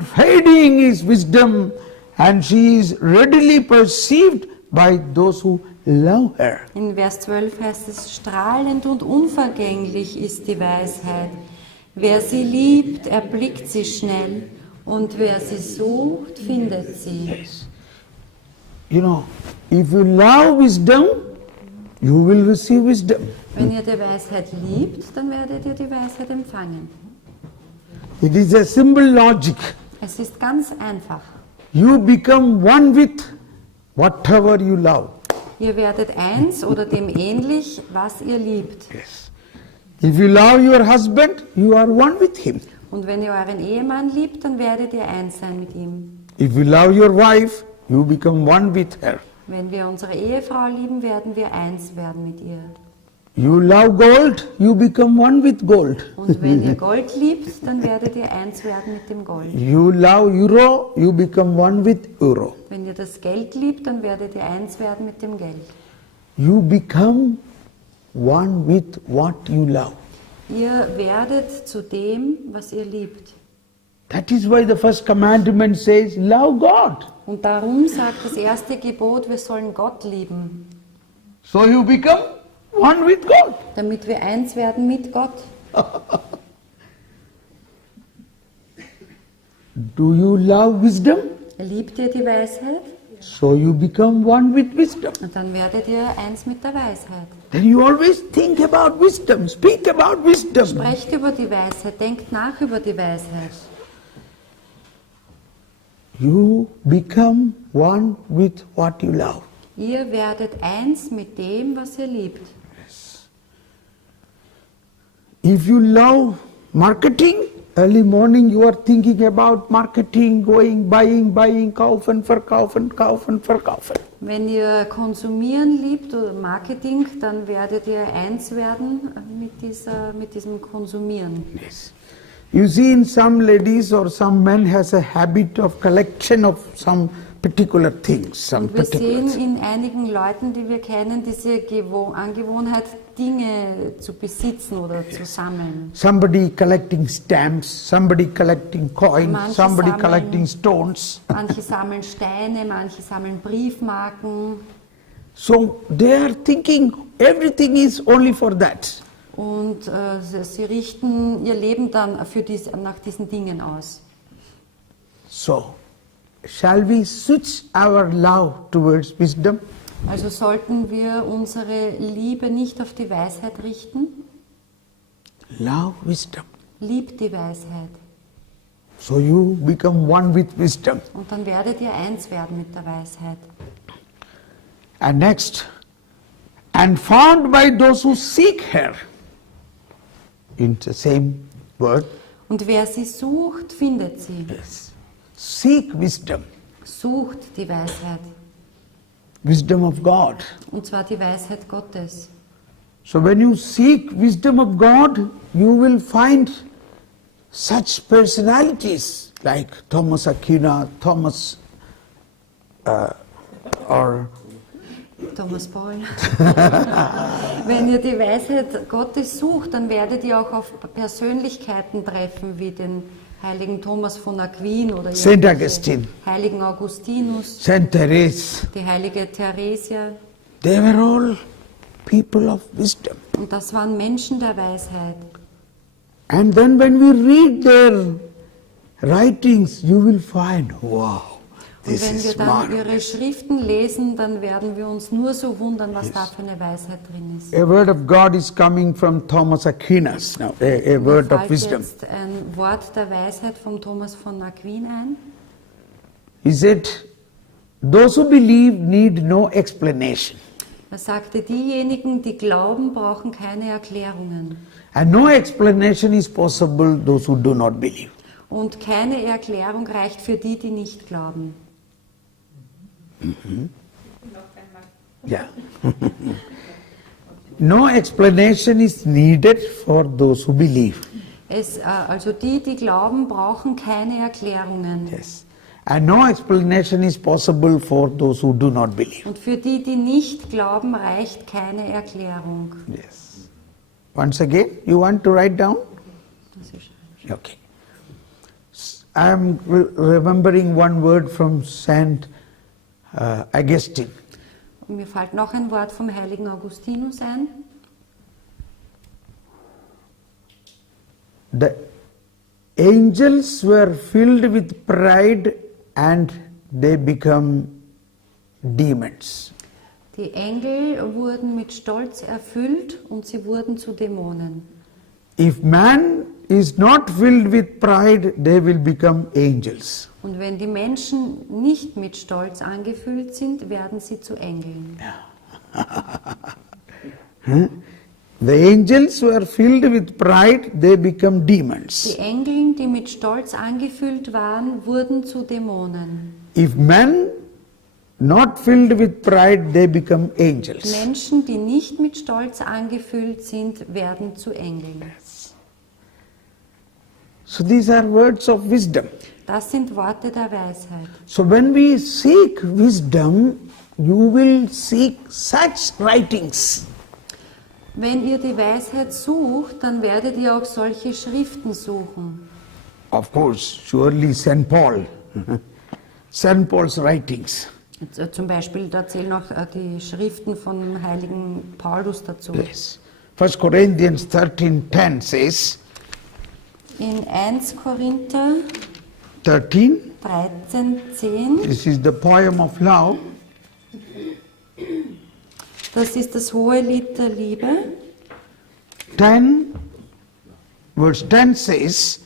Fading is wisdom, and she is readily perceived by those who love her. In Vers 12 heißt es, strahlend und unvergänglich ist die Weisheit. Wer sie liebt, erblickt sie schnell, und wer sie sucht, findet sie. You know, if you love wisdom, you will receive wisdom. Wenn ihr die Weisheit liebt, dann werdet ihr die Weisheit empfangen. It is a simple logic. Es ist ganz einfach. You become one with whatever you love. Ihr werdet eins oder dem ähnlich, was ihr liebt. Yes. If you love your husband, you are one with him. Und wenn ihr euren Ehemann liebt, dann werdet ihr eins sein mit ihm. If you love your wife, you become one with her. Wenn wir unsere Ehefrau lieben, werden wir eins werden mit ihr. You love gold, you become one with gold. Und wenn ihr Gold liebt, dann werdet ihr eins werden mit dem Gold. You love euro, you become one with euro. Wenn ihr das Geld liebt, dann werdet ihr eins werden mit dem Geld. You become one with what you love. Ihr werdet zu dem, was ihr liebt. That is why the first commandment says, love God. Und darum sagt das erste Gebot, wir sollen Gott lieben. So you become one with God. Damit wir eins werden mit Gott. Do you love wisdom? Liebt ihr die Weisheit? So you become one with wisdom. Und dann werdet ihr eins mit der Weisheit. Then you always think about wisdom, speak about wisdom. Sprecht über die Weisheit, denkt nach über die Weisheit. You become one with what you love. Ihr werdet eins mit dem, was ihr liebt. If you love marketing, early morning you are thinking about marketing, going, buying, kaufen, verkaufen. Wenn ihr konsumieren liebt oder Marketing, dann werdet ihr eins werden mit diesem Konsumieren. Yes. You see, in some ladies or some men has a habit of collection of some particular things. Some Und wir particular sehen in einigen Leuten, die wir kennen, diese Angewohnheit, Dinge zu besitzen oder zu sammeln. Somebody collecting stamps, somebody collecting coins, Manche somebody sammeln- collecting stones. Manche sammeln Steine, manche sammeln Briefmarken. So they are thinking everything is only for that. Und sie richten ihr Leben dann nach diesen Dingen aus. So, shall we switch our love towards wisdom? Also sollten wir unsere Liebe nicht auf die Weisheit richten? Love wisdom. Liebt die Weisheit. So you become one with wisdom. Und dann werdet ihr eins werden mit der Weisheit. And next, and found by those who seek her. In the same word. Und wer sie sucht, findet sie. Yes. Seek wisdom. Sucht die Weisheit. Wisdom of God. Und zwar die Weisheit Gottes. So when you seek wisdom of God, you will find such personalities like Thomas Aquina, or Thomas Paul. Wenn ihr die Weisheit Gottes sucht, dann werdet ihr auch auf Persönlichkeiten treffen, wie den heiligen Thomas von Aquin oder Saint Augustine, heiligen Augustinus, Saint Therese. die heilige Theresia. They were all people of wisdom. Und das waren Menschen der Weisheit. And then when we read their writings, you will find, wow, Und this wenn wir is dann ihre marvelous. Schriften lesen, dann werden wir uns nur so wundern, was da für eine Weisheit drin ist. A word of God is coming from Thomas Aquinas now, a word Mir of fällt wisdom. jetzt ein Wort der Weisheit von Thomas von Aquin ein. He said, those who believe need no explanation. Er sagte, diejenigen, die glauben, brauchen keine Erklärungen. And no explanation is possible those who do not believe. Und keine Erklärung reicht für die, die nicht glauben. Yeah. No explanation is needed for those who believe. Also die, die glauben, brauchen keine Erklärungen. Yes. And no explanation is possible for those who do not believe. Und für die, die nicht glauben, reicht keine Erklärung. Yes. Once again, you want to write down? Okay. I am remembering one word from Saint Augustine. Und mir fällt noch ein Wort vom heiligen Augustinus ein. The angels were filled with pride and they become demons. Die Engel wurden mit Stolz erfüllt und sie wurden zu Dämonen. If man is not filled with pride, they will become angels. Und wenn die Menschen nicht mit Stolz angefüllt sind, werden sie zu Engeln. The angels who are filled with pride, they become demons. Die Engel, die mit Stolz angefüllt waren, wurden zu Dämonen. If men not filled with pride, they become angels. Menschen, die nicht mit Stolz angefüllt sind, werden zu Engeln. So these are words of wisdom. Das sind Worte der Weisheit. So when we seek wisdom, you will seek such writings. Wenn ihr die Weisheit sucht, dann werdet ihr auch solche Schriften suchen. Of course, surely St. Paul, St. Paul's writings. Zum Beispiel, da zählen auch die Schriften von heiligen Paulus dazu. Yes. 1 Corinthians 13:10 says, In 1 Korinther 13, 13:10, this is the poem of love. das ist das hohe Lied der Liebe. 10, verse 10 says,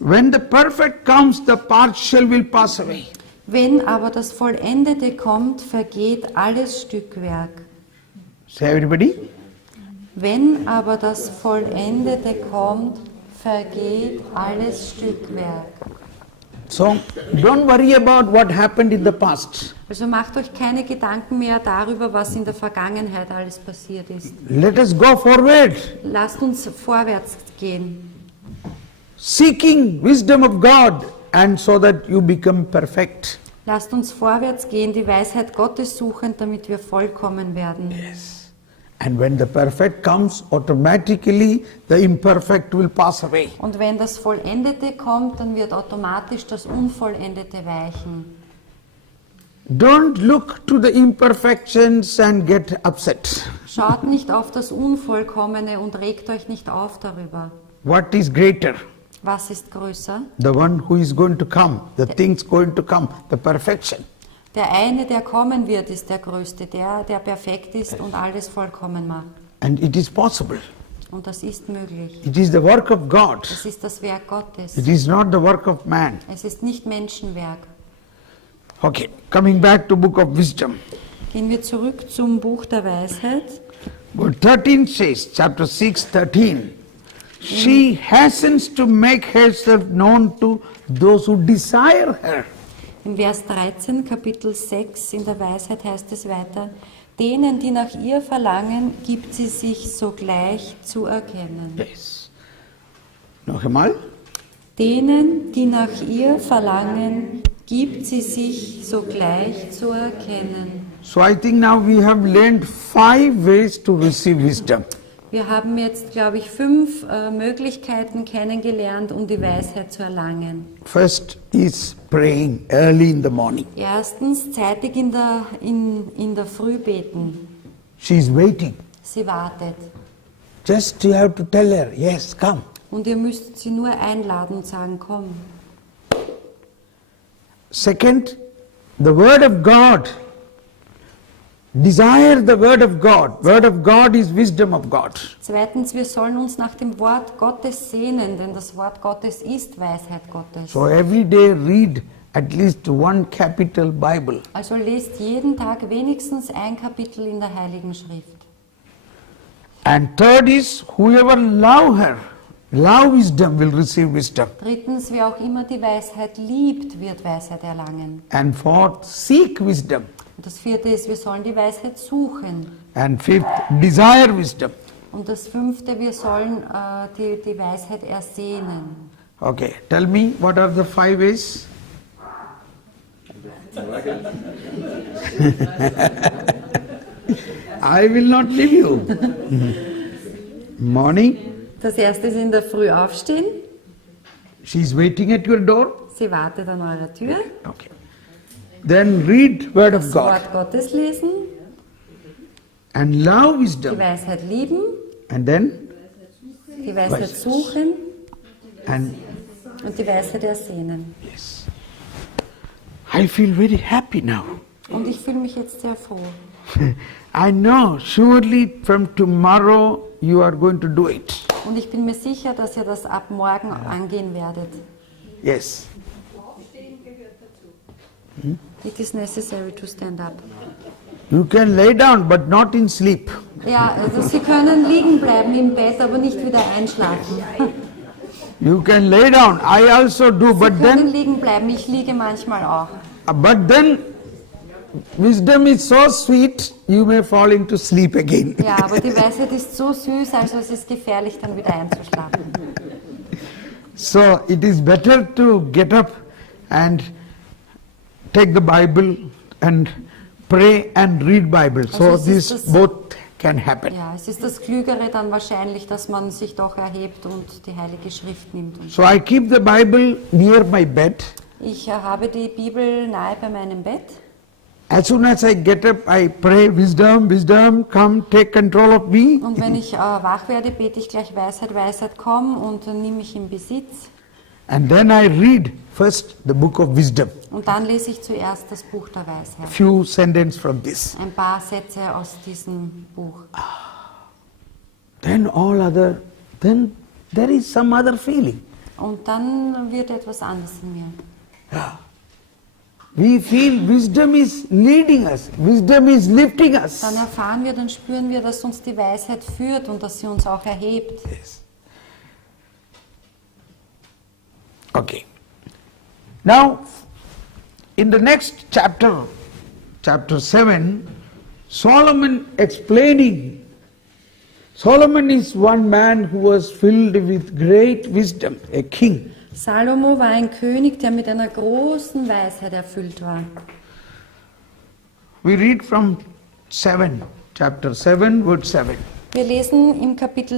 when the perfect comes, the partial will pass away. Wenn aber das Vollendete kommt, vergeht alles Stückwerk. Say everybody. Wenn aber das Vollendete kommt, vergeht alles Stückwerk. So don't worry about what happened in the past. Also macht euch keine Gedanken mehr darüber, was in der Vergangenheit alles passiert ist. Let us go forward, Lasst uns vorwärts gehen, seeking wisdom of God, and so that you become perfect. lasst uns vorwärts gehen, die Weisheit Gottes suchend, damit wir vollkommen werden. And when the perfect comes, automatically the imperfect will pass away. Und wenn das Vollendete kommt, dann wird automatisch das Unvollendete weichen. Don't look to the imperfections and get upset. Schaut nicht auf das Unvollkommene und regt euch nicht auf darüber. What is greater? Was ist größer? The one who is going to come, the things going to come, the perfection. Der eine, der kommen wird, ist der Größte, der perfekt ist und alles vollkommen macht. And it is possible. Und das ist möglich. It is the work of God. Es ist das Werk Gottes. It is not the work of man. Es ist nicht Menschenwerk. Okay, coming back to Book of Wisdom. Gehen wir zurück zum Buch der Weisheit. Verse 13 says, chapter 6, 13. She hastens to make herself known to those who desire her. Im Vers 13, Kapitel 6 in der Weisheit heißt es weiter, denen, die nach ihr verlangen, gibt sie sich sogleich zu erkennen. Yes. Noch einmal. Denen, die nach ihr verlangen, gibt sie sich sogleich zu erkennen. So I think now we have learned 5 ways to receive wisdom. Wir haben jetzt, glaube ich, 5 Möglichkeiten kennengelernt, um die Weisheit zu erlangen. First is praying early in the morning. Erstens, zeitig in der Früh beten. She is waiting. Sie wartet. Just you have to tell her, yes, come. Und ihr müsst sie nur einladen und sagen, komm. Second, the word of God. Desire the word of God. Word of God is wisdom of God. Zweitens, wir sollen uns nach dem Wort Gottes sehnen, denn das Wort Gottes ist Weisheit Gottes. So every day read at least 1 capital Bible. Also lest jeden Tag wenigstens ein Kapitel in der Heiligen Schrift. And third is whoever love wisdom will receive wisdom. Drittens, wer auch immer die Weisheit liebt, wird Weisheit erlangen. And fourth, seek wisdom. Und das vierte ist, wir sollen die Weisheit suchen. And fifth, desire wisdom. Und das fünfte, wir sollen die Weisheit ersehnen. Okay, tell me, what are the 5 ways? I will not leave you. Morning, Das erste ist in der Früh aufstehen. she is waiting at your door. Sie wartet an eurer Tür. Okay. Then read Word of Das God Wort Gottes lesen, and love die wisdom, Weisheit lieben, and then die Weisheit Weisheit. suchen and und die Weisheit ersehnen. yes. I feel very happy now. Und ich fühle mich jetzt sehr froh. I know surely from tomorrow you are going to do it. Und ich bin mir sicher, dass ihr das ab morgen angehen werdet. Yes. It is necessary to stand up. You can lay down but not in sleep. Ja, also Sie können liegen bleiben im Bett, aber nicht wieder einschlafen. You can lay down. I also do, Sie but können then liegen bleiben, ich liege manchmal auch. Wisdom is so sweet, you may fall into sleep again. Ja, aber die Weisheit ist so süß, also es ist gefährlich, dann wieder einzuschlafen. So it is better to get up and take the Bible and pray and read Bible. So Also es ist this das- both can happen. Ja, es ist das Klügere dann wahrscheinlich, dass man sich doch erhebt und die Heilige Schrift nimmt. Und So I keep the Bible near my bed. ich habe die Bibel nahe bei meinem Bett. As soon as I get up, I pray, wisdom, wisdom, come take control of me. Und wenn ich wach werde, bete ich gleich Weisheit, Weisheit, komm und nimm mich in Besitz. And then I read first the book of wisdom. Und dann lese ich zuerst das Buch der Weisheit. Few sentences from this. Ein paar Sätze aus diesem Buch. Then there is some other feeling. Und dann wird etwas anderes in mir. We feel wisdom is leading us, wisdom is lifting us. Dann erfahren wir, dann spüren wir, dass uns die Weisheit führt und dass sie uns auch erhebt. Yes. Okay. Now, in the next chapter, chapter 7, Solomon explaining. Solomon is one man who was filled with great wisdom, a king. Salomo war ein König, der mit einer großen Weisheit erfüllt war. We read from 7, chapter 7, verse 7. Wir lesen im Kapitel